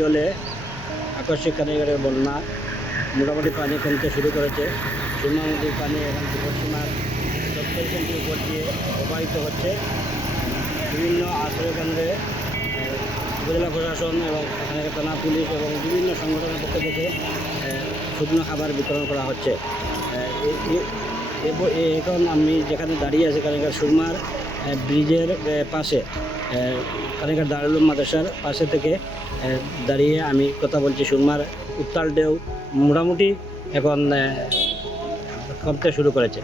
ডলে আকস্মিক কালীঘাটের বন্যা মোটামুটি পানি কমতে শুরু করেছে। সুরমা নদীর পানি এখন বিপদসীমার 70 সেন্টির উপর দিয়ে প্রবাহিত হচ্ছে। বিভিন্ন আশ্রয়কেন্দ্রে উপজেলা প্রশাসন এবং এখানে থানা পুলিশ এবং বিভিন্ন সংগঠনের পক্ষ থেকে শুকনো খাবার বিতরণ করা হচ্ছে। এখন আমি যেখানে দাঁড়িয়ে আছি কালীঘাট সুরমার ব্রিজের পাশে, কালীঘাট দারুল উলুম মাদ্রাসার পাশে থেকে দাঁড়িয়ে আমি কথা বলছি। সুরমার উত্তাল ঢেউ মোটামুটি এখন কমতে শুরু করেছে।